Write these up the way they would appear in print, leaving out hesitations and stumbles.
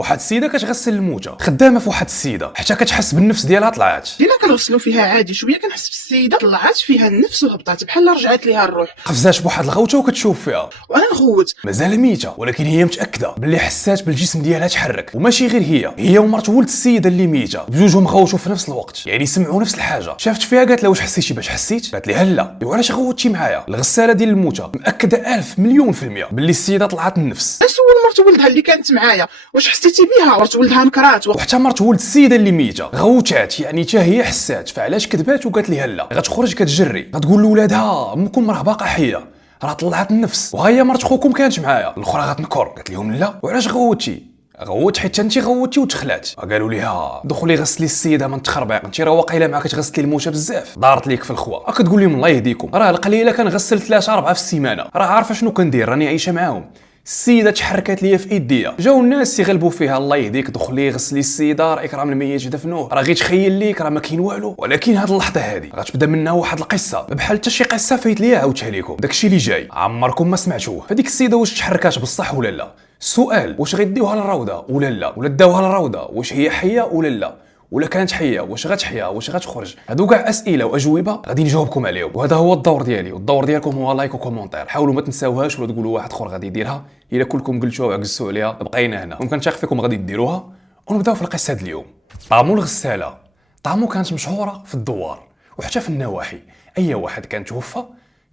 واحد السيده كتغسل الموتى خدامه في واحد السيده حتى كتحس بالنفس ديالها طلعت. ديما كنغسلوا فيها عادي، شويه كنحس بالسيده طلعت فيها النفس وهبطات بحال رجعت ليها الروح. قفزات بواحد الغوته وكتشوف فيها وانا نغوت مازال ميته، ولكن هي متاكده باللي حسات بالجسم ديالها تحرك. وماشي غير هي ومرت ولد السيده اللي ميته بجوجهم غوتوا في نفس الوقت، يعني سمعوا نفس الحاجه. شافت فيها قالت لها واش حسيتي؟ باش حسيت؟ قالت لها لا. وعلاش غوتتي معايا؟ الغساله ديال الموتى مأكده 1000 مليون في المية باللي السيده طلعت النفس. سول مرت ولدها اللي كانت معايا واش حسيتي بها؟ مرت ولدها نكرات وحتى مرت ولد السيده اللي ميته غوتات، يعني حتى هي حسات. فعلاش كذبات وقالت لها لا؟ غتخرج كتجري غتقول لولادها امكم راه باقا حيه، راه طلعت النفس، وهي مرت خوكم كانت معايا. الاخرى غتنكر قالت لهم لا. وعلاش غوتي؟ غوت حيت انت غوتي ودخلات. قالوا ليها دخلي غسلي السيده من تخربيق، انت راه واقيلا معاك تغسلي الموتى بزاف، دارت ليك في الخوا. كتقول لهم الله يهديكم، راه القليله كنغسل 3 4 في السيمانه، راه عارفه شنو كندير، راني عايشه معاهم. السيده تحركات ليا في ايديا، جاو الناس يغلبوا فيها الله يهديك دخلي غسلي السيده، راه اكرام الميت دفنوه، راه غير تخيل ليك راه ما كاين والو. ولكن هاد اللحظه هادي غتبدا منها واحد القصه بحال حتى شي قصه فايت ليا عاودتها لكم، داكشي اللي جاي عمركم ما سمعتوه. فديك السيده واش تحركات بصح ولا لا؟ السؤال واش غيديوها للروضه ولا لا؟ ولا داوها للروضه واش هي حيه ولا لا؟ ولا كانت حيه واش غتحيا واش غتخرج؟ هادو كاع اسئله واجوبه غادي نجاوبكم عليهم، وهذا هو الدور ديالي. والدور ديالكم هو لايك وكومونتير. حاولوا ما تنساوهاش ولا تقولوا واحد اخر غادي يديرها. الا كلكم قلتوها وعكزتوا عليها بقينا هنا، وكنثق فيكم غادي ديروها. ونبداو في القصه ديال اليوم. طامو الغساله. طامو كانت مشهوره في الدوار وحتى في النواحي. اي واحد كان توفى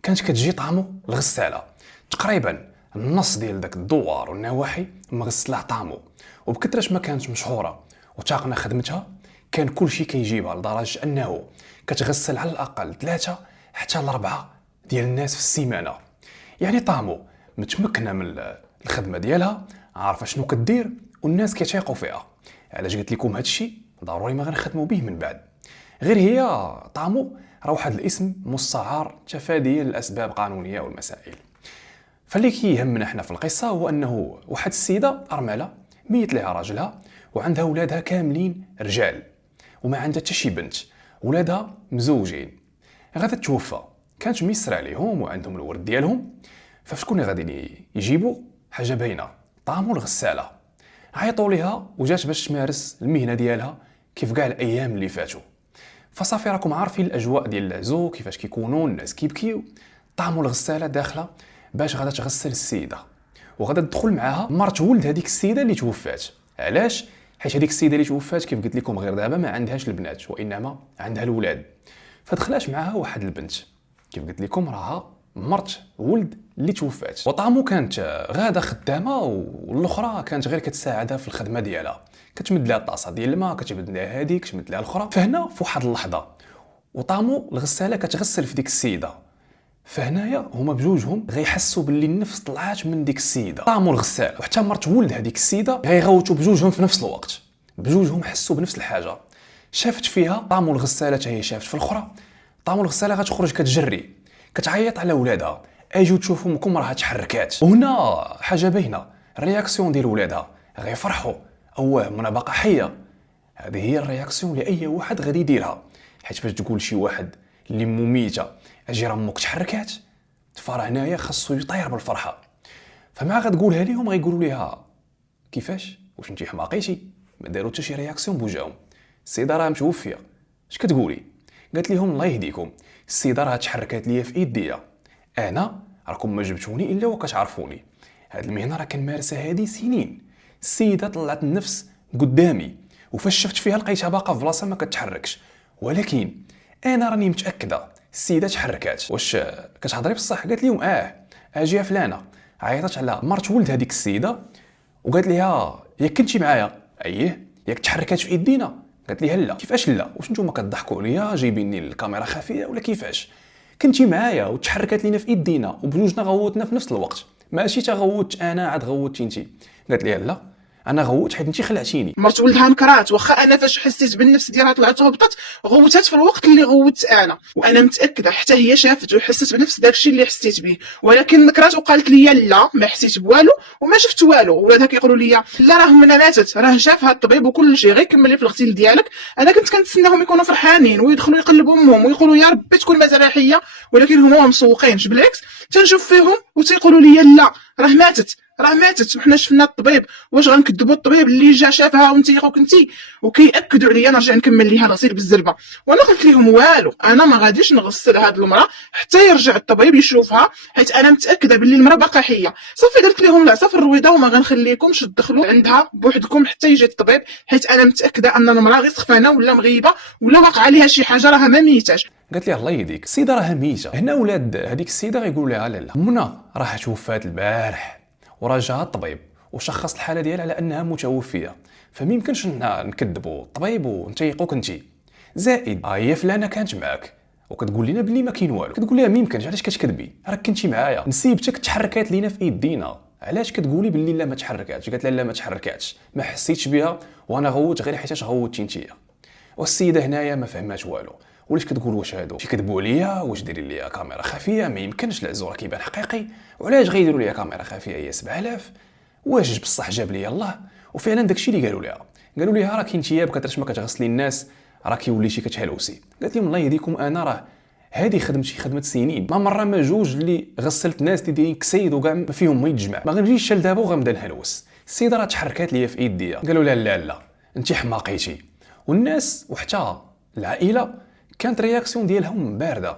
كانت كتجي طامو الغساله. تقريبا النص ديال داك الدوار والنواحي مغسله طامو. وبكثرش ما كانت مشهوره وتاقنا خدمتها كان كل شيء كيجيبها لدرجه انه كتغسل على الاقل 3 حتى 4 ديال الناس في السيمانه. يعني طامو متمكنه من الخدمه ديالها، عارفه شنو كدير والناس كيتيقوا فيها. علاش قلت لكم هذا الشيء؟ ضروري ما غنخدموا به من بعد. غير هي طامو راه واحد الاسم مستعار تفاديا للاسباب قانونيه والمسائل. فاللي كيهمنا حنا في القصه هو انه واحد السيده ارمله ميت لها راجلها وعندها ولادها كاملين رجال وما عندها حتى شي بنت. ولادها مزوجين، غادا توفى، كانت ميسره عليهم وعندهم الورد ديالهم. فشكون غادي يجيبوا؟ حاجه باينه، طامو الغساله. عيطوا ليها وجات باش تمارس المهنه ديالها كيف كاع الايام اللي فاتوا. فصافي راكم عارفين الاجواء ديال العزو كيفاش كيكونوا، الناس كيبكيو. طامو الغساله داخله باش غادا تغسل السيده، وغادا تدخل معاها مرت ولد هذيك السيده اللي توفات. علاش؟ حيت هذيك السيده اللي توفات كيف قلت لكم غير دابا ما عندهاش البنات وانما عندها الولاد. فدخلاش معاها واحد البنت كيف قلت لكم راها مرت ولد اللي توفات. وطامو كانت غاده خدامه والاخرى كانت غير كتساعدها في الخدمه ديالها، كتمد لها الطاسه ديال الماء، كتمد لها هذيك، كتمد لها الاخرى. فهنا في واحد اللحظه وطامو الغساله كتغسل في ديك السيده، فهنايا هما بجوجهم غيحسوا باللي النفس طلعات من ديك السيده. طامو الغساله وحتى مرت ولد هذيك السيده غيغوتوا بجوجهم في نفس الوقت، بجوجهم حسوا بنفس الحاجه. شافت فيها طامو الغساله حتى هي شافت في الاخرى. طامو الغساله غتخرج كتجري كتعيط على ولادها، اجيو تشوفوا امكم راها تحركات. وهنا حاجه باينه، الرياكسيون ديال ولادها غيفرحوا، اوه منا باقا حيه. هذه هي الرياكسيون اللي اي واحد غادي يديرها، حيت باش تقول شي واحد اللي مميته اجي راه امك تحركات، فراه هنايا خاصو يطير بالفرحه. فما غتقولها ليهم غيقولوا ليها كيفاش؟ واش انت حماقيتي؟ ما داروا حتى شي رياكسيون بوجههم. السيده راه متوفيه، اش كتقولي؟ قالت لهم الله يهديكم، السيده راه تحركات ليا في ايديا، انا راكم ما جبتوني الا وكتعرفوني، هاد المهنه راه كنمارسها هادي سنين. السيده طلعت النفس قدامي وفاش شفت فيها لقيتها باقا في بلاصه ما كتحركش، ولكن انا راني متاكده السيده تحركات. واش كتهضري بصح؟ قالت لهم اجي فلانه. عيطت على مرت ولد هذيك السيده وقالت لها ياك كنتي معايا؟ اييه. ياك تحركات في ايدينا؟ قالت لها لا. كيفاش لا؟ واش نتوما كتضحكوا عليا جايبيني الكاميرا خفيه ولا كيفاش؟ كنتي معايا وتحركات لينا في ايدينا وبجوجنا غوتنا في نفس الوقت، ماشي تا غوت انا عاد غوتي انت. قالت لها لا، انا غوت حيت انت خلعتيني. مرت ولدها نكرات، واخا انا فاش حسيت بالنفس ديالها طلعت وهبطت غوتات في الوقت اللي غوت انا، وانا متاكده حتى هي شافت وحست بنفس داكشي اللي حسيت به. ولكن نكرات وقالت لي لا ما حسيت بوالو وما شفت والو. ولادها كيقولوا لي لا راه منا ماتت، راه شافها الطبيب وكل شيء، غير كملي في الغسيل ديالك. انا كنت كنتسناهم يكونوا فرحانين ويدخلوا يقلبوا امهم ويقولوا يا ربي تكون مازال حيه، ولكن هما مسوقينش. بالعكس تنشوف فيهم وتيقولوا لي لا راه ماتت، راه ماتت وحنا شفنا الطبيب. واش غنكذبوا الطبيب اللي جا شافها وانت كنتي وكيأكدوا عليا نرجع نكمل ليها الغسيل بالزربه؟ وانا قلت لهم والو، انا ما غاديش نغسل هاد المراه حتى يرجع الطبيب يشوفها، حيت انا متاكده باللي المراه باقا حيه. صافي درت لهم العصا في الرويضه وما غنخليكمش تدخلوا عندها بوحدكم حتى يجي الطبيب، حيت انا متاكده ان المراه غير سخفانه ولا مغيبه ولا واقع عليها شي حاجه، راها ما ميتاش. قالت لي الله يهديك السيده راها ميته. هنا ولاد هذيك السيده غيقولوا لها لا لا منى راه توفات البارح، وراه جا الطبيب وشخص الحاله ديالها على انها متوفيه، فما يمكنش نكذبوا الطبيب ونتيقوك انت. زائد هي فلانه كانت معاك وكتقول لنا بلي ما كاين والو، كتقول لها ما يمكنش، علاش كتكذبي؟ راك كنتي معايا، نسيبتك تحركات لينا في ايدينا، علاش كتقولي بلي لا ما تحركاتش؟ قالت لها لا ما تحركاتش، ما حسيتش بها وانا غوت غير حيتاش غوتتي نتيا. والسيده هنايا ما فهمات والو، ولاش كتقول واش هادو شي كذبوا عليا؟ واش دايرين ليا كاميرا خفيه؟ ما يمكنش، العزو راه كيبان حقيقي، وعلاش غيديروا ليا كاميرا خفيه هي 7000؟ واش بصح جاب ليا الله؟ وفعلا داكشي اللي قالوا ليها راكي نتيا كترش ما كتغسلي الناس راكي وليتي كتهلوسي. قالت لهم الله يهديكم انا راه هذه خدمتي خدمه سنين، ما مره ما جوج اللي غسلت ناس اللي دايرين كسيد وكاع ما فيهم ما يتجمع، ما غنجيش شال دابا وغنبدا نهلوس. السيده راه تحركات ليا في ايديا. قالوا لا لا لا انت حماقيتي. والناس وحتى العائله كانت رياكسيون ديالهم بارده،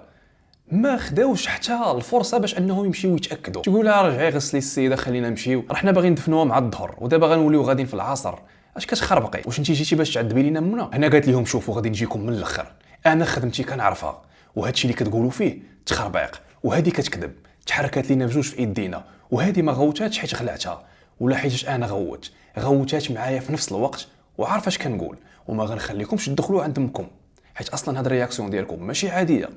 ما خداوش حتى الفرصه باش انهم يمشيو يتاكدوا. تقول لها رجعي غسلي السيده خلينا نمشيو، راه حنا باغيين ندفنوها مع الظهر ودابا غنوليو غاديين في العصر، اش كتخربقي؟ واش انت جيتي باش تعذبي لينا منا؟ هنا قالت لهم شوفوا غادي نجيكم من الاخر، انا خدمتي كنعرفها، وهادشي اللي كتقولوا فيه تخربيق، وهذه كتكذب، تحركات لينا بجوج في ايدينا، وهذه ما غوتاتش حيت خلعتها ولا حيت انا غوتات معايا في نفس الوقت وعارفه اش كنقول، وما غنخليكمش تدخلوا عند امكم، حيت اصلا هاد الرياكسيون ديالكم ماشي عاديه،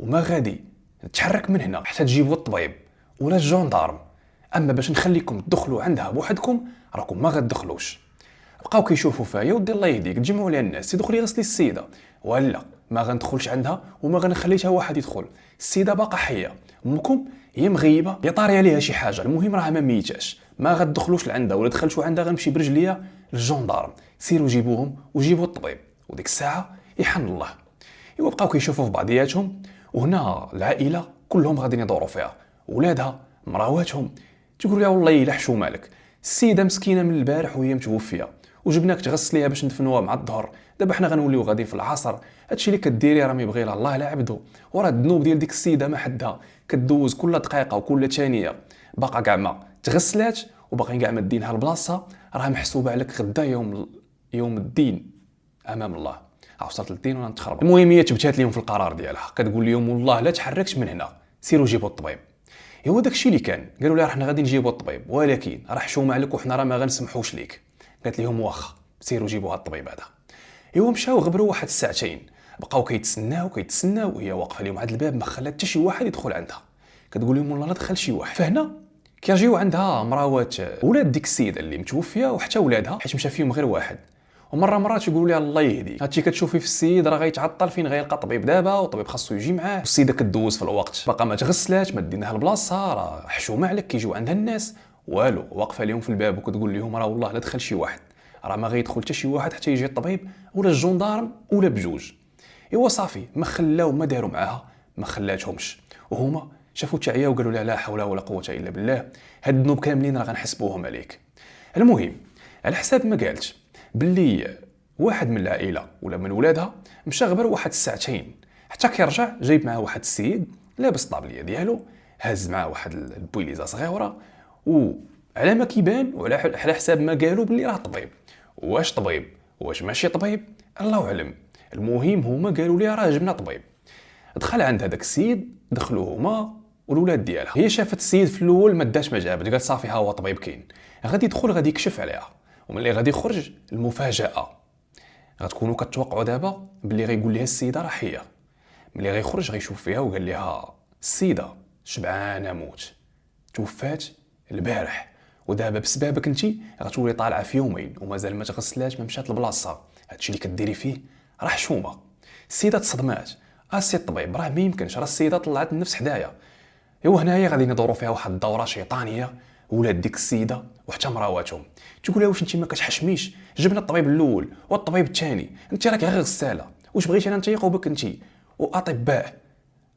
وما غادي نتحرك من هنا حتى تجيبوا الطبيب ولا الجندارم، اما باش نخليكم تدخلوا عندها بوحدكم راكم ما غتدخلوش. بقاو كيشوفوا فيا ودي الله يهديك تجمعوا لي الناس تدخلي غسلي السيده، ولا ما غندخلش عندها وما غنخلي حتى واحد يدخل، السيده باقا حيه، امكم هي مغيبه يا طاريه ليها شي حاجه، المهم راها ما ميتاش، ما غتدخلوش لعندها، ولا دخلتوا عندها غنمشي برجليا للجندارم، سيروا جيبوهم وجيبوا الطبيب، وديك الساعه يحن الله. ايوا بقاو كيشوفوا في بعضياتهم، وهنا العائله كلهم غاديين يدوروا فيها، ولادها مراواتهم تقول لها والله الا حشو مالك، السيده مسكينه من البارح وهي متوفيه وجبناك تغسليها باش ندفنوها مع الظهر، دابا حنا غنوليو غاديين في العصر، هادشي اللي كديري راه ما يبغي لها الله لا عبدو، وراه الذنوب ديال ديك السيده ما حدها، كدوز كل دقيقه وكل ثانيه باقا كاع ما تغسلات وباقيين كاع ما دينها البلاصه، راه محسوبه عليك غدا يوم الدين امام الله. وصلت للدين وانا نتخرب. المهم هي تبتات لهم في القرار ديالها، كتقول لهم والله لا تحركش من هنا، سيروا جيبوا الطبيب. ايوا داكشي اللي كان، قالوا لها حنا غادي نجيبوا الطبيب، ولكن راه حشومه عليك وحنا راه ما غنسمحوش ليك. قالت لهم واخا سيروا جيبوا هاد الطبيب هذا. ايوا مشاو غبروا واحد الساعتين، بقاو كيتسناو وهي واقفه لهم عند الباب، ما خلات حتى شي واحد يدخل عندها، كتقول لهم والله لا دخل شي واحد. فهنا كيجيو عندها مراوات ولاد ديك السيده اللي متوفيه وحتى ولادها، حيت مشى فيهم غير واحد، ومره تيقولوا لها الله يهدي هادشي كتشوفي في السيد راه غيتعطل، فين غيلقى طبيب دابا، والطبيب خاصو يجي معاه، والسيده كدوز في الوقت باقا ما تغسلات ما ديناها البلاصه، راه حشومه عليك كيجيو عندها الناس والو، واقفه لهم في الباب وكتقول لهم راه والله لا دخل شي واحد، راه ما غيدخل حتى شي واحد حتى يجي الطبيب ولا الجندارم ولا بجوج. ايوا صافي ما خلاو ما داروا معاها، ما خلاتهمش، وهما شافوا تعيا وقالوا لها لا حول ولا قوه الا بالله، هاد الذنوب كاملين راه غنحسبوهم عليك. المهم على حساب ما قالت باللي واحد من العائله ولا من ولادها مشى غبر واحد الساعتين، حتى كيرجع جايب معاه واحد السيد لابس الطابليه ديالو، هاز معاه واحد البويليزه صغيره، وعلى ما كيبان وعلى حساب ما قالوا باللي راه طبيب. واش طبيب واش ماشي طبيب الله اعلم، المهم هما قالوا لي راه جبنا طبيب. دخل عند هذاك السيد، دخلوا هما والولاد ديالها، هي شافت السيد في الاول ما داش ما جابت، قالت صافي ها هو طبيب كاين، غادي يدخل غادي يكشف عليها، وملي غادي يخرج المفاجاه غتكونوا كتوقعوا دابا باللي غيقول لها السيده راه حيه، ملي غيخرج غيشوف فيها وقال لها السيده شبعانه موت، توفات البارح، ودابا بسببك انت غتولي طالعه في يومين ومازال ما تغسلات ما مشات لبلاصه، هادشي اللي كديري فيه راه حشومه. السيده تصدمات، السي الطبيب راه ما يمكنش، راه السيده طلعت النفس حدايا. ايوا هنايا غادي ندوروا فيها واحد الدوره شيطانيه، ولاد ديك السيده وحتى مراواتهم تقول لها واش انت ما كتحشميش، جبنا الطبيب الاول والطبيب الثاني، انت راك غير غساله، واش بغيتي انا نتيقوا بك انت واطباء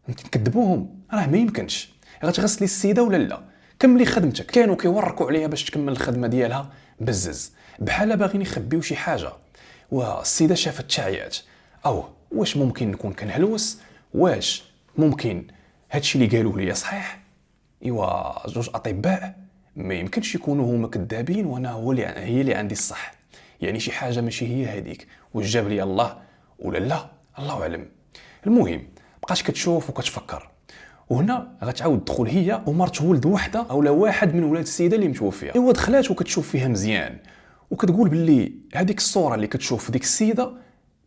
انت نكذبوهم؟ راه ما يمكنش، غتغسلي السيده ولا لا؟ كملي خدمتك. كانوا كيوركوا عليها باش تكمل الخدمه ديالها بزز، بحال باغيين يخبيو شي حاجه. والسيده شافت تعيات، او واش ممكن نكون كنهلوس؟ واش ممكن هادشي اللي قالوه لي صحيح؟ ايوا جوج اطباء ما يمكنش يكونوا هما كذابين وانا هي اللي عندي الصح، يعني شي حاجه ماشي هي هذيك، واش جاب لي الله ولا لا الله اعلم. المهم بقاش كتشوف وكتفكر، وهنا غتعاود تدخل هي ومرت ولد وحده اولا واحد من ولاد السيده اللي متوفيه. ايوا دخلات وكتشوف فيها مزيان وكتقول باللي هذيك الصوره اللي كتشوف ديك السيده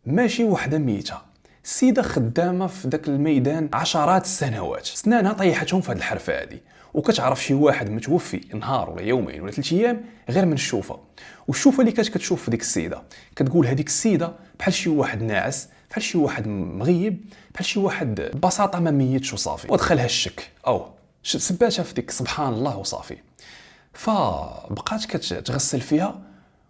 ماشي وحده ميته، السيده خدامه في داك الميدان عشرات السنوات، سنانها طيحتهم في هذه الحرفه هذه، وكتعرف شي واحد متوفي نهار ولا يومين ولا 3 ايام غير من الشوفه. والشوفه اللي كتشوف في ديك السيده كتقول هذيك السيده بحال شي واحد ناعس، بحال شي واحد مغيب، بحال شي واحد ببساطه ما ميتش وصافي. ودخلها الشك او سباتها في ديك سبحان الله وصافي. فبقات كتغسل فيها،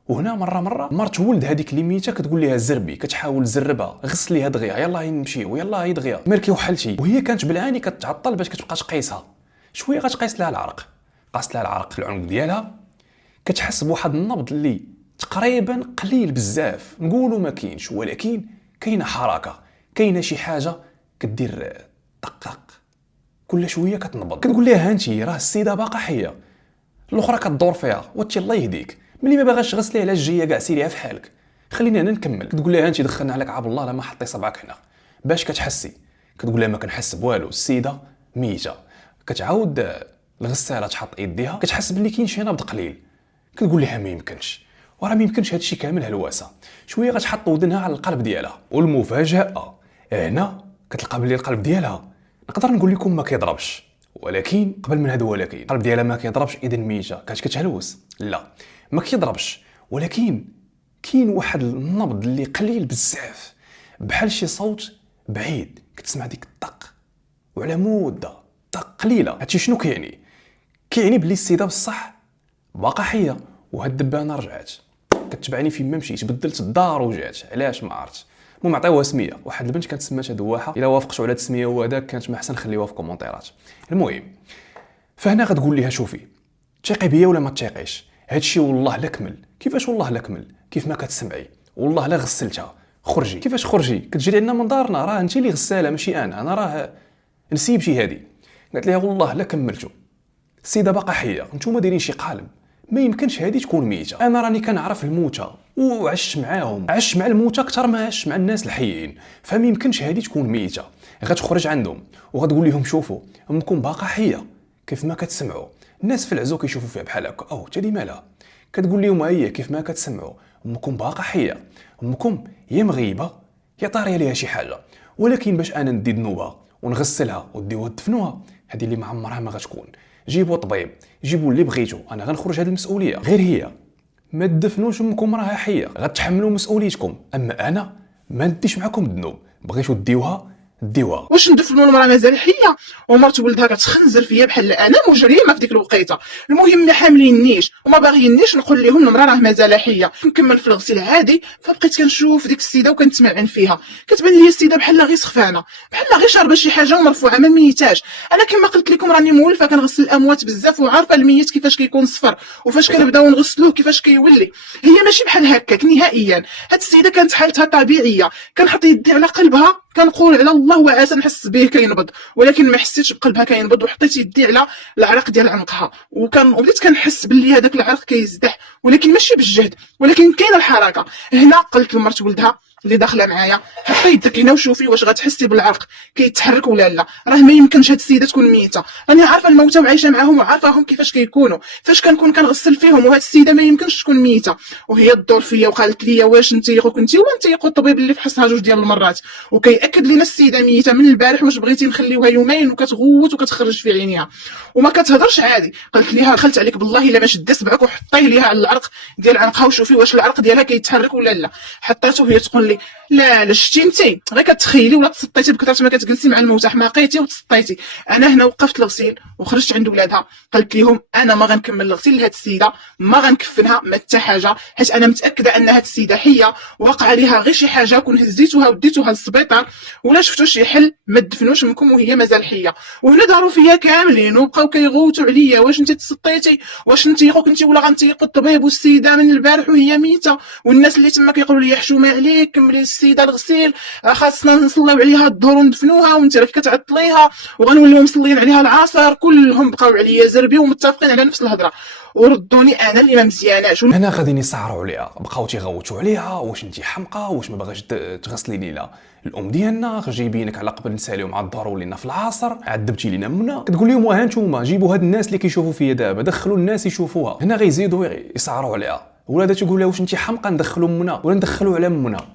وهنا مره مرت ولد هذيك اللي ميته كتقول لها زربي، كتحاول تزربها، غسل ليها دغيا، يلاه نمشيو يلاه هي دغيا مالكي وحلتي. وهي كانت بالعاني كتعطل باش كتبقى تقيسها شويه، غتقيس لها العرق، قاست لها العرق في العنق ديالها، كتحس بواحد النبض اللي تقريبا قليل بزاف، نقولوا ما كاينش ولكن كاينه حركه، كاينه شي حاجه كدير طقطق كل شويه كتنبض. كتقول لها هانتي راه السيده باقا حيه، الاخرى كتدور فيها واتي الله يهديك، ملي ما باغاش تغسليها علاش جايه كاع سيريها في حالك، خلينا هنا نكمل. كتقول لها انت دخلنا عليك عاب الله لما حطي صبعك هنا باش كتحسي. كتقول لها ما كنحس بوالو، السيده ميته. كتعاود الغساله تحط يديها، كتحس بلي كاين شي نبض قليل. كتقول لها ما يمكنش، وراه ما يمكنش هادشي كامل هلواسه. شويه غتحط ودنها على القلب ديالها، والمفاجاه هنا كتلقى بلي القلب ديالها نقدر نقول لكم ما كيضربش، ولكن قبل من هذا ولكن القلب ديالها ما كيضربش اذا ميته. كانت كتهلوس؟ لا ما كيضربش، ولكن كاين واحد النبض اللي قليل بزاف، بحال شي صوت بعيد كتسمع ديك الطق وعلى مده طق قليله. هادشي شنو كيعني؟ كيعني بلي السيده بصح باقا حيه، وهاد الدبانه رجعت كتبعني فين ما مشيت، بدلت الدار وجات. علاش ما عرفت. المهم عطيوها سميه، واحد البنت كانت سماتها دواحه. الا وافقتوا على التسميه وهذاك كانت ما احسن خليوها في كومونتيرات. المهم فهنا غتقول ليها شوفي تثيقي بيا ولا ما تثيقيش، هادشي والله لا كمل. كيفاش والله لا كمل؟ كيف ما كتسمعي والله لا غسلتها، خرجي. كيفاش خرجي؟ كتجري عندنا من دارنا، راه انت اللي غساله ماشي انا راه نسيب شي هادي. قالت لها والله لا كملتو، السيده باقا حيه، نتوما دايرين شي قالب، ما يمكنش هادي تكون ميته. انا راني كنعرف الموتى وعشت معاهم، عشت مع الموتى اكثر ما عشت مع الناس الحيين، فما يمكنش هادي تكون ميته. غتخرج عندهم وغتقول لهم شوفوا امكم باقا حيه كيف ما كتسمعوا. الناس في العزو كيشوفوا فيها بحال هكا، او تادي مالها. كتقول لهم هي كيف ما كتسمعوا امكم باقا حيه، امكم يا مغيبه يا طاريه ليها شي حاجه، ولكن باش انا ندي ذنوبها ونغسلها وديوها تدفنوها هذه اللي ما عمرها ما غتكون. جيبوا طبيب، جيبوا اللي بغيتو، انا غنخرج هذه المسؤوليه. غير هي ما تدفنوش امكم راها حيه، غتحملوا مسؤوليتكم، اما انا ما نديش معكم الذنوب. بغيتو ديوها ديوها. واش ندفنوا المراه مازال حيه ومرت ولدها كتخنزر فيا بحال انا مجرمه في ديك الوقيته؟ المهم ما حاملينيش وما باغيينيش نقول لهم المراه راه مازال حيه. نكمل في الغسيل عادي، فبقيت كنشوف ديك السيده وكنتمعن فيها. كتبان لي السيده بحال غير سخفانه، بحال غير شاربه شي حاجه ومرفوعه ما ميتاش. انا كما قلت لكم راني مولفه كنغسل الاموات بزاف وعارفه الميت كيفاش كيكون صفر وفاش كنبداو نغسلوه كيفاش كيولي. هي ماشي بحال هكاك نهائيا. هاد السيده كانت حالتها طبيعيه، كنحط يدي على قلبها كنقول على الله وعسى نحس به كينبض، ولكن ما حسيتش بقلبها كينبض. وحطيت يدي على العرق ديال عنقها وبديت كنحس باللي هذاك العرق كيزدح، ولكن ماشي بالجهد، ولكن كاينه الحركه. هنا قلت لمرت ولدها اللي داخله معايا حطي يدك هنا وشوفي واش غتحسي بالعرق كيتحرك ولا لا. راه ما يمكنش هاد السيده تكون ميته، راني عارفه الموتى وعايشه معاهم وعارفاهم كيفاش كيكونوا، فاش كنكون كنغسل فيهم. وهاد السيده ما يمكنش تكون ميته. وهي تدور فيا وقالت لي واش نتيقوا كنتي ونتيقوا الطبيب اللي فحصها 2 ديال المرات وكيأكد لنا السيده ميته من البارح، واش بغيتي نخليوها يومين وكتغوت وكتخرج في عينيها وما كتهضرش عادي. قالت ليها دخلت عليك بالله الا ما شدي صبعك وحطيه ليها على العرق ديال عنقها وشوفي واش العرق ديالها كيتحرك ولا لا. حطيته وهي تقول لي لا شتي انت غير كتخيلي ولا تسطيتي بكثرة ما كتجلسي مع الموتى، حماقيتي وتسطيتي. انا هنا وقفت الغسيل وخرجت عند ولادها، قلت لهم انا ما غنكمل الغسيل لهاد السيده، ما غنكفنها ما حتى حاجه، حيت انا متاكده ان هاد السيده حيه وقع عليها غير شي حاجه، كون هزيتوها وديتوها للسبيطار ولا شفتوا شي حل ما تدفنوش منكم وهي مازال حيه. وهنا داروا فيا كاملين وبقاو كيغوتوا عليا، واش انت تسطيتي، واش نتيقوك انت ولا غنتيقوا الطبيب والسيده من البارح وهي ميته، والناس اللي تما كيقولوا لي حشومه عليك كملي السيده الغسيل، خاصنا نصليو عليها الظهر وندفنوها وانت راك كتعطليها وغنوليو مصليين عليها العصر. كلهم بقاو عليا زربي ومتفقين على نفس الهضره وردوني انا اللي ما مزياناش. هنا غادي يسعروا عليها، بقاو تيغوتوا عليها، واش انت حمقى، واش ما باغاش تغسلي لينا الام ديالنا، جايبينك على قبل نساليو مع الظهر ولينا في العصر، عذبتي لينا منا. كتقول لهم ها انتوما جيبوا هاد الناس اللي كيشوفوا فيا دابا، دخلوا الناس يشوفوها. هنا غيزيدوا يسعروا عليها، ولادها تقول لها واش انت حمقى ندخلوا منا ولا ندخلوا على منا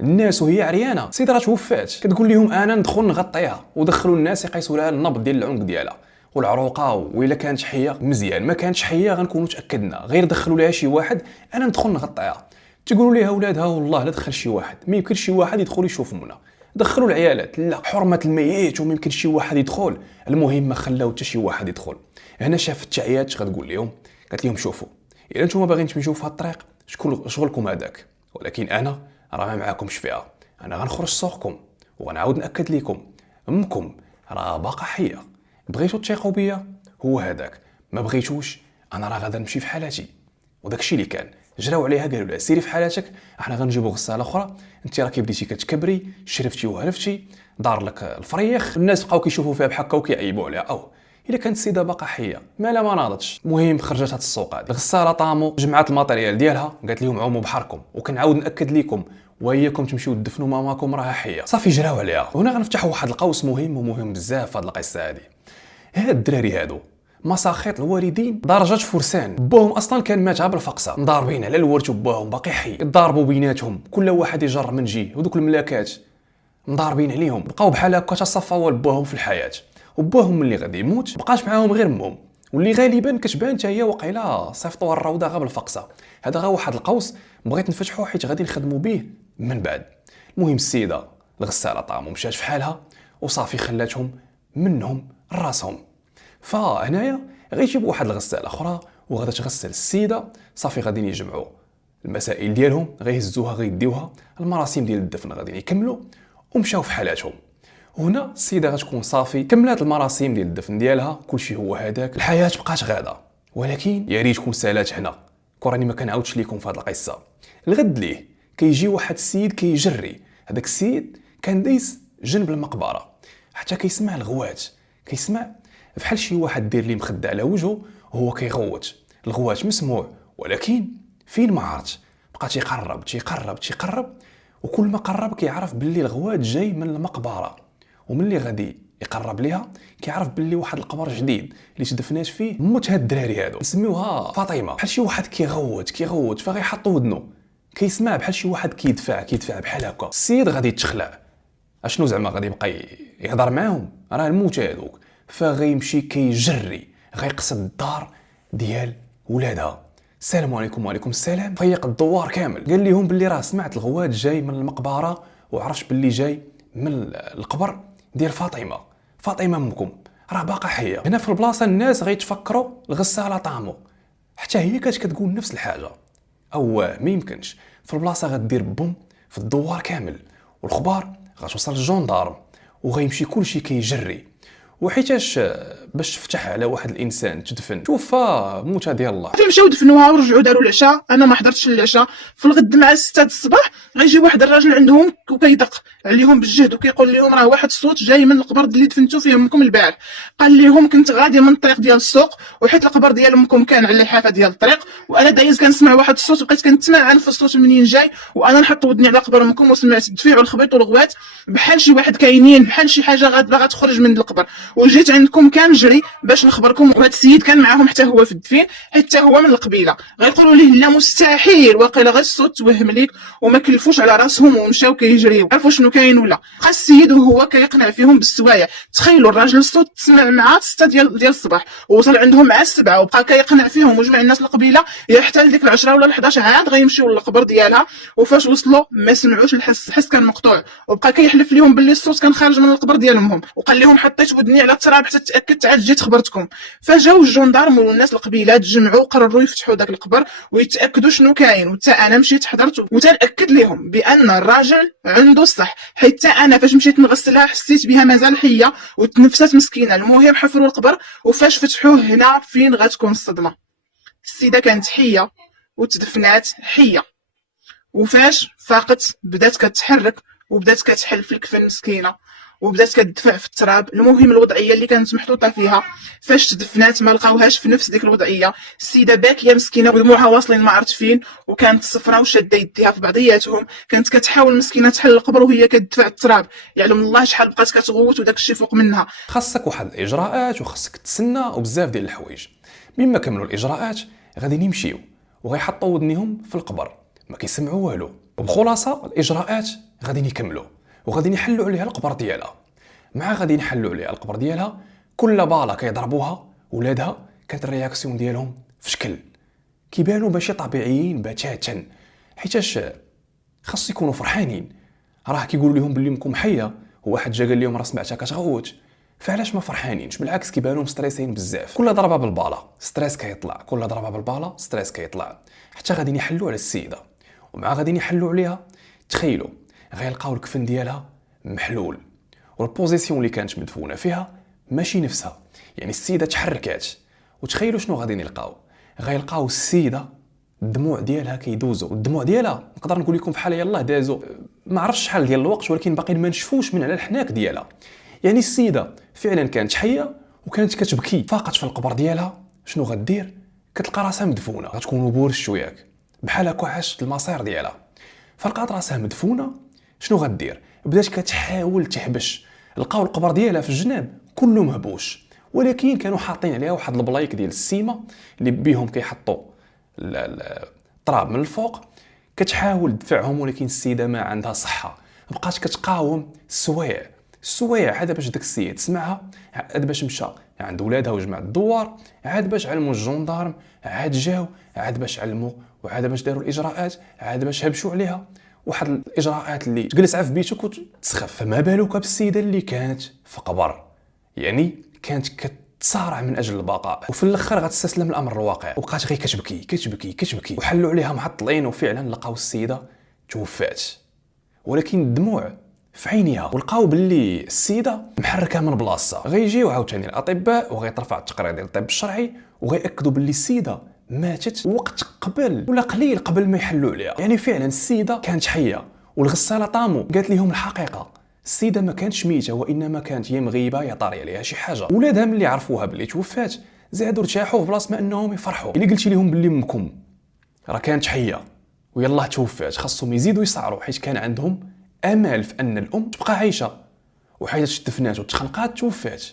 الناس وهي عريانه. سيدي راه توفات، كتقول لهم انا ندخل نغطيها، ودخلوا الناس يقيسوا لها النبض ديال العنق ديالها والعروقه، وإلا كانت حيه مزيان، ما كانتش حيه غنكونوا تاكدنا، غير دخلوا لها شي واحد انا ندخل نغطيها. تقولوا ليها ولادها والله لا دخل شي واحد، ما يمكنش شي واحد يدخل يشوف منا، دخلوا العيالات، لا حرمه الميت وما يمكنش شي واحد يدخل. المهم ما خلاو حتى شي واحد يدخل. هنا شافت التعيات اش غتقول لهم، قالت لهم شوفوا الا نتوما باغيين تمشيو في هاد الطريق شغلكم هذاك، ولكن انا راه ما معاكمش فيها، انا غنخرج سوقكم وغنعاود ناكد لكم امكم راه باقا حيه، بغيتو تثيقوا بيا هو هذاك، ما بغيتوش انا راه غادا نمشي في حالاتي. وداك الشيء اللي كان جراو عليها، قالوا لها سيري في حالاتك، احنا غنجيبوا غساله اخرى، انت راكي بديتي كتكبري شرفتي وهرفتي، دار لك الفريخ، الناس بقاو كيشوفوا فيها بحال هكا وكيعيبوا عليها، او الا كانت السيده باقا حيه مالا ما ناضتش. المهم خرجت هاد السوق هذه الغساله طامو، جمعات الماتيريال ديالها، قالت لهم عوموا بحركم وكنعاود ناكد لكم وهياكم تمشيو تدفنوا ماماكم راها حيه. صافي جراو عليها. هنا غنفتحوا واحد القوس مهم ومهم بزاف في هاد القصه هذه. هاد الدراري هادو مساخيط الوالدين درجه فرسان، باهم اصلا كان مات بالفقصه، مضاربين على الورث وباهم باقي حي، يضاربوا بيناتهم كل واحد يجر من جهه، ودوك الملاكات مضاربين عليهم، بقاو بحال هكا تصفوا لباهم في الحياه. وباهم ملي غادي يموت بقاش معاهم غير امهم، واللي غالبا كتبان حتى هي وقيله صيفطوها الروضه غير بالفقصه. هذا غير واحد القوس بغيت نفتحوه حيت غادي نخدموا به من بعد. المهم السيده الغساله طامو مشات في حالها وصافي، خلاتهم منهم راسهم. فهنايا غيجيبوا واحد الغساله اخرى وغادا تغسل السيده، صافي غادي يجمعوا المسائل ديالهم، غيهزوها غيديوها المراسم ديال الدفن، غادي يكملوا ومشاو في حالاتهم. وهنا السيده غتكون صافي كملات المراسم ديال الدفن ديالها، كلشي هو هذاك، الحياه بقات غاده. ولكن يا ريتكم سالات هنا، كوراني ما كنعاودش لكم في هذه القصه. الغد ليه كيجي واحد السيد كيجري، هذاك السيد كان دايس جنب المقبره، حتى كيسمع الغوات، كيسمع بحال شي واحد داير ليه مخده على وجهه وهو كيغوت. الغوات مسموع ولكن فين ما عرفت، بقى تيقرب وكل ما قرب كيعرف باللي الغوات جاي من المقبره، وملي غادي يقرب ليها كيعرف باللي واحد القبر جديد اللي تدفنات فيه موت هاد الدراري هادو، نسميوها فاطمه. بحال شي واحد كيغوت فغيحط ودنو، كيسمع بحال شي واحد كيدفع بحال هكا. السيد غادي يتخلع، اشنو زعما غادي يبقى يهضر معاهم، راه الموت هادوك. فغيمشي كيجري غيقصد الدار ديال ولادها. السلام عليكم. وعليكم السلام. فيق الدوار كامل، قال لهم باللي راه سمعت الغوات جاي من المقبره وعرفت باللي جاي من القبر ديال فاطمه امكم راه باقا حيه. هنا في البلاصه الناس غيتفكروا الغساله طامو، حتى هي كانت كتقول نفس الحاجه، او ما يمكنش. في البلاصه غدير بوم في الدوار كامل، والخبار غتوصل للجندارم وغيمشي كلشي كيجري. وحيتاش باش تفتح على واحد الانسان تدفن توفى موته ديال الله. مشاو دفنوها ورجعوا داروا العشاء، انا ما حضرتش العشاء. في الغد مع 6 الصباح غيجي واحد الراجل عندهم وكيدق عليهم بالجهد وكيقول لهم راه واحد الصوت جاي من القبر اللي دفنتو فيه امكم البارح. قال لهم كنت غادي من الطريق ديال السوق، وحيت القبر ديال امكم كان على الحافه ديال الطريق، وانا دايز كنسمع واحد الصوت وبقيت كنتمعن في الصوت منين جاي، وانا نحط ودني على قبر امكم وسمعت الدفيع والخبيط والغوات بحال شي واحد كاينين، بحال شي حاجه باغا تخرج من القبر. وجيت عندكم كنجري باش نخبركم. وهذا السيد كان معاهم حتى هو في الدفين، حتى هو من القبيله. غيقولوا ليه لا مستحيل، واقيلا غير الصوت توهم ليك، وما كلفوش على راسهم ومشاو كيجريو. عرفوا شنو كاين ولا؟ بقى السيد وهو كيقنع فيهم بالسوايع. تخيلوا الراجل الصوت تسمع معاه 6 ديال الصباح، ووصل عندهم مع 7 وبقى كيقنع فيهم وجمع الناس القبيله، حتى لديك 10 ولا 11 عاد غيمشيو للقبر ديالها. وفاش وصلوا ما سمعوش الحس كان مقطوع، وبقى كيحلف لهم باللي الصوت كان خارج من القبر ديال امهم. وقال لهم حطيت ودني على التراب حتى تاكدت، عاد جيت خبرتكم. فجاو الجندارم والناس القبيله تجمعوا، قرروا يفتحوا داك القبر ويتاكدوا شنو كاين. وتا انا مشيت حضرت وتاكد لهم بان الراجل عنده الصح، حتى انا فاش مشيت نغسلها حسيت بها مازال حيه وتنفست مسكينه. المهم حفروا القبر، وفاش فتحوه هنا فين غتكون الصدمه. السيده كانت حيه وتدفنات حيه، وفاش فاقت بدات كتحرك وبدات كتحل في الكفن مسكينه، وبدات كتدفع في التراب. المهم الوضعيه اللي كانت محطوطه فيها فاش تدفنات ما لقاوهاش في نفس ديك الوضعيه. السيده باكيه مسكينه ودموعها واصلين ما عرفت فين، وكانت صفراء وشاده يديها في بعضياتهم. كانت كتحاول مسكينه تحل القبر وهي كتدفع التراب. يعلم الله شحال بقات كتغوت وداك الشيء فوق منها. خاصك واحد الاجراءات وخاصك تسنى وبزاف ديال الحوايج. مما كملوا الاجراءات غادي يمشيو وغيحطوا ودنيهم في القبر، ما كيسمعوا والو. وبخلاصه الاجراءات غادي يكملوا وغادي يحلوا عليها القبر ديالها. مع غادي نحلوا عليها القبر ديالها، كل باله كيضربوها ولادها كانت الرياكسيون ديالهم في شكل كيبانوا ماشي طبيعيين بتاتا، حيتاش خاص يكونوا فرحانين. راه كيقولوا لهم باللي امكم حيه، وواحد جا قال لهم راه سمعتها كتغوت، فعلاش ما فرحانينش؟ بالعكس كيبانوا مستريسين بزاف. كل ضربه بالباله ستريس كيطلع، كل ضربه بالباله ستريس كيطلع، حتى غادي يحلوا على السيده. ومع غادي يحلوا عليها تخيلوا غيلقاو الكفن ديالها محلول، والبوزيسيون اللي كانت مدفونه فيها ماشي نفسها، يعني السيده تحركات. وتخيلوا شنو غادي يلقاو؟ غيلقاو السيده الدموع ديالها كيدوزوا، والدموع ديالها نقدر نقول لكم بحال يلاه دازوا ما عرفتش شحال ديال الوقت، ولكن باقي ما نشفوش من على الحناك ديالها. يعني السيده فعلا كانت حيه وكانت كتبكي. فاقت في القبر ديالها شنو غدير؟ كتلقى راسها مدفونه، غتكون بورش شوياك بحال هكا عاشت المصير ديالها. فلقات راسها مدفونه، شنو غدير؟ بدات كتحاول تهبش. لقاو القبر ديالها في الجناب كله مهبوش، ولكن كانوا حاطين عليها واحد البلايك ديال السيمه اللي بيهم كيحطوا التراب من الفوق. كتحاول تدفعهم ولكن السيده ما عندها صحه، بقات كتقاوم السوايع عاد باش داك السيد سمعها، عاد باش مشى عند ولادها وجمع الدوار، عاد باش علموا الجندارم، عاد جاو، عاد باش علموا، وعاد باش داروا الاجراءات، عاد باش هبشوا عليها واحد الاجراءات اللي تجلس في بيتك وتسخف. فما بالك بالسيده اللي كانت في قبر، يعني كانت كتصارع من اجل البقاء، وفي الاخر غتستسلم الامر الواقع وبقات غير كتبكي. وحلوا عليها معطلين، وفعلا لقاو السيده توفات، ولكن الدموع في عينيها. ولقاو باللي السيده محركه من بلاصه. غيجيو عاوتاني الاطباء وغيترفع التقرير ديال الطب الشرعي وغياكدوا باللي السيده ماتت وقت قبل ولا قليل قبل ما يحلوا عليها. يعني فعلا السيده كانت حيه. والغساله طامو قالت لهم الحقيقه، السيده ما كانتش ميته، وانما كانت يا مغيبه يا طاري عليها شي حاجه. ولادها ملي عرفوها باللي توفات زادوا ارتاحوا في بلاصه ما انهم يفرحوا. اللي قلتي لهم باللي امكم راه كانت حيه ويلا توفات، خاصهم يزيدوا يسعروا، حيت كان عندهم امل في ان الام تبقى عايشه، وحيت تدفنات وتخنقات توفات.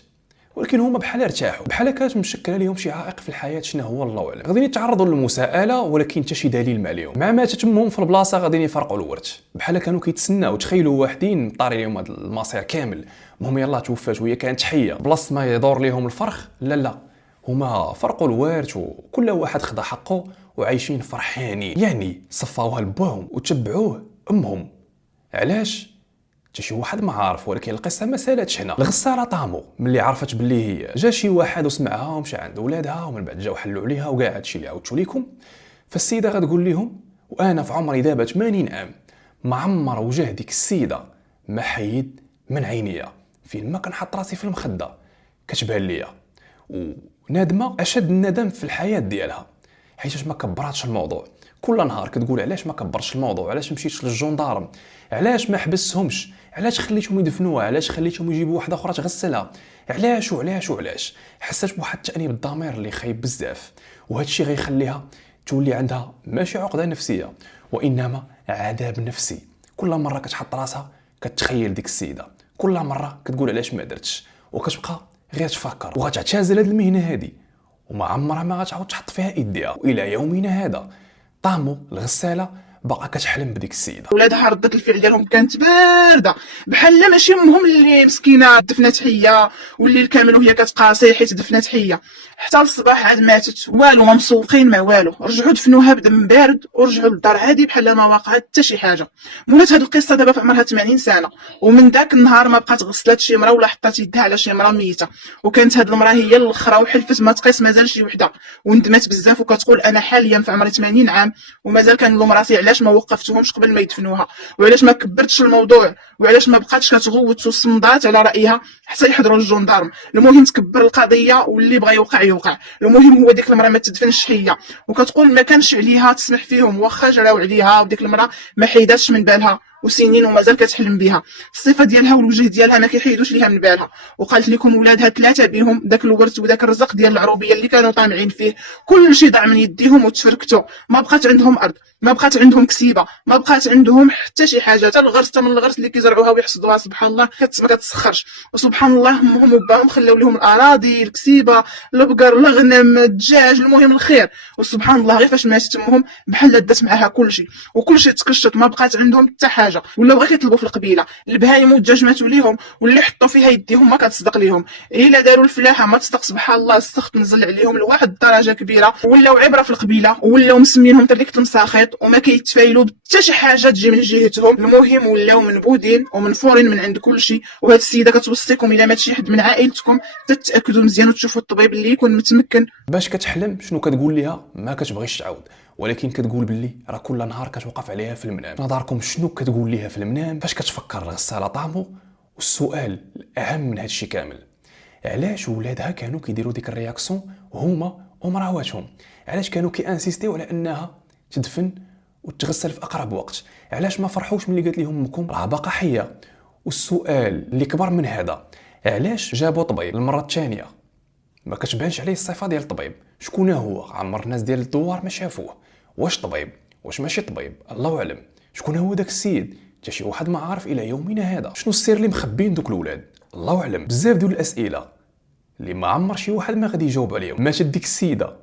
ولكن هما بحال ارتاحوا، بحال كانت مشكله لهم شي عائق في الحياه. شنو هو الله اعلم. غادي يتعرضوا للمساءله ولكن حتى شي دليل ما عليهم. مع ماتت امهم في البلاصه غادي يفرقوا الورث، بحال كانوا كيتسناو. تخيلوا واحدين طاري لهم هذا المصير كامل، المهم يلا توفات وهي كانت حيه. بلاصه ما يدور لهم الفرخ، لا هما فرقوا الوارث وكل واحد خدا حقه وعايشين فرحانين. يعني صفاوها لبوهم وتبعوه امهم. علاش؟ حتى شي واحد ما عارف، ولكن القصه ما سالاتش هنا. الغساله طامو ملي عرفت باللي هي جا شي واحد وسمعها ومشى عند ولادها، ومن بعد جاو حلوا عليها وكاع هادشي اللي عاودتو لكم. فالسيده غتقول لهم وانا في عمري دابا 80 عام ما عمر وجه ديك السيده ما حيد من عينيا، فين ما كنحط راسي في المخده كتبان ليا، ونادمه اشد الندم في الحياه ديالها، حيتاش ما كبراتش الموضوع. كل نهار كتقول علاش ما كبرش الموضوع، علاش مشيتش للجندارم، علاش ما حبسهمش، علاش خليتهم يدفنوها، علاش خليتهم يجيبوا واحده اخرى تغسلها، علاش. حسات بواحد التانيب الضمير اللي خايب بزاف، وهذا الشيء غيخليها تولي عندها ماشي عقده نفسيه وانما عذاب نفسي. كل مره كتحط راسها كتخيل ديك السيده، كل مره كتقول علاش ما درتش، وكتبقى غير تفكر وغتعتزل هذه المهنه هذه وما عمرها ما غتعاود تحط فيها ايديها. والى يومنا هذا طامو الغساله باقا كتحلم بديك السيده. ولادها ردة الفعل ديالهم كانت بارده، بحال ماشي امهم اللي مسكينه دفنات حيه والليل كامل وهي كتقاسي حيت دفنات حيه. حتى الصباح عاد ماتت، والو ما مسوقين ما والو، رجعوا دفنوها بدم بارد ورجعوا للدار عادي بحال ما واقع حتى شي حاجه. مولات هاد القصه دابا في عمرها 80 سنه، ومن ذاك النهار ما بقات غسلات شي مرا ولا حطات يدها على شي مرا ميته. وكانت هاد المرا هي الاخرى وحلفت ما تقيس مازال شي وحده، وندمات بزاف وكتقول انا حاليا في عمري 80 عام ومازال كنلوم مراتي علاش ما وقفتهمش قبل ما يدفنوها، وعلاش ما كبرتش الموضوع، وعلاش ما بقاتش كتغوت وصمدات على رايها حتى يحضروا الجندارم. المهم تكبر القضيه واللي بغى يوقع يوقع. المهم هو ديك المراه ما تدفنش هي، وكتقول ما كانش عليها تسمح فيهم واخا جراو عليها، وديك المراه ما حيداتش من بالها وسنين ومازال كتحلم بها. الصفه ديالها والوجه ديالها ما كيحيدوش ليها من بالها. وقالت لكم ولادها 3 بهم داك الورث وداك الرزق ديال العروبيه اللي كانوا طامعين فيه كل شيء ضاع من يديهم وتفركتوا. ما بقات عندهم ارض، ما بقات عندهم كسيبه، ما بقات عندهم حتى شي حاجه. حتى الغرس من الغرس اللي كيزرعوها ويحصدوها سبحان الله ما كتسخرش. وسبحان الله امهم وباهم خلاو لهم الاراضي، الكسيبه، البقر، الغنم، الدجاج، المهم الخير. وسبحان الله غير فاش ماتت امهم بحال دات معاها كل شيء، وكل شيء تكشط، ما بقات عندهم حتى حاجه. ولاو غير كيطلبوا في القبيله البهايم والدجاج ماتوا ليهم، واللي حطوا فيها يديهم ما كتصدق ليهم. الا داروا الفلاحه ما تصدق. سبحان الله السخط نزل عليهم لواحد الدرجه كبيره، ولاو عبره في القبيله، ولاو مسمينهم تريكه المساخيط وما كيتفايلوا حتى شي حاجه تجي من جهتهم. المهم ولاو منبودين ومنفورين من عند كل شيء. وهاد السيده كتوصيكم الا مات شي حد من عائلتكم تتاكدوا مزيان وتشوفوا الطبيب اللي يكون متمكن. باش كتحلم شنو كتقول ليها ما كتبغيش تعاود، ولكن كتقول باللي راه كل نهار كتوقف عليها في المنام. نظركم شنو كتقول ليها في المنام فاش كتفكر الغساله طامو؟ والسؤال الاهم من هذا الشيء كامل، علاش ولادها كانوا كيديروا ديك الرياكسيون هما ومراواتهم؟ علاش كانوا كيانسيستيو على انها تدفن وتغسل في اقرب وقت؟ علاش ما فرحوش ملي قالت لهم امكم راه باقا حيه؟ والسؤال اللي كبر من هذا، علاش جابوا طبيب المره الثانيه ما كتبانش عليه الصفه ديال الطبيب؟ شكون هو؟ عمر الناس ديال الدوار ما شافوه. واش طبيب واش ماشي طبيب الله اعلم. شكون هو داك السيد؟ حتى شي واحد ما عارف الى يومنا هذا. شنو السر اللي مخبين دوك الاولاد الله اعلم. بزاف ديال الاسئله اللي ما عمر شي واحد ما غادي يجاوب عليهم. ماشات ديك السيده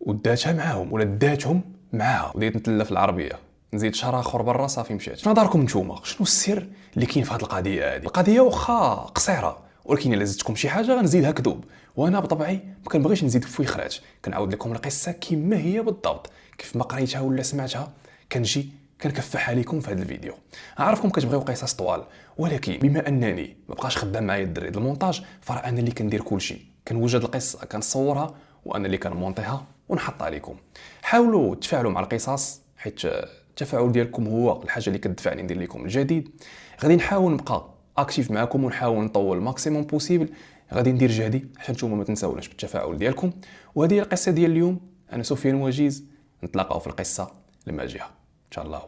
وداتها معاهم ولا داتهم معاها وديت نتلا في العربيه نزيد شهر اخر برا صافي مشات. شنو داركم نتوما؟ شنو السر اللي كاين في هذه القضيه هذه؟ القضيه واخا قصيره ولكن الا زدتكم شي حاجه غنزيدها كذوب، وانا بطبعي ما كنبغيش نزيد في فيخرات. كنعاود لكم القصه كما هي بالضبط، كيف ما قريتها ولا سمعتها كنجي كنكفحها لكم في هذا الفيديو. عارفكم كتبغيو قصص طوال، ولكن بما انني ما بقاش خدام معايا الدري ديال المونتاج فراه انا اللي كندير كل شيء. كنوجد القصه كنصورها وانا اللي كنمونطيها ونحطها لكم. حاولوا تفاعلوا مع القصص حيت التفاعل ديالكم هو الحاجه اللي كتدفعني ندير لكم الجديد. غادي نحاول نبقى اكتيف معكم ونحاول نطول ماكسيموم بوسيبل. غادي ندير جهدي عشان نتوما ما تنساوناش بالتفاعل ديالكم. وهذه هي القصه ديال اليوم. انا سفيان وجيز، نتلاقاو في القصه لما جايه ان شاء الله.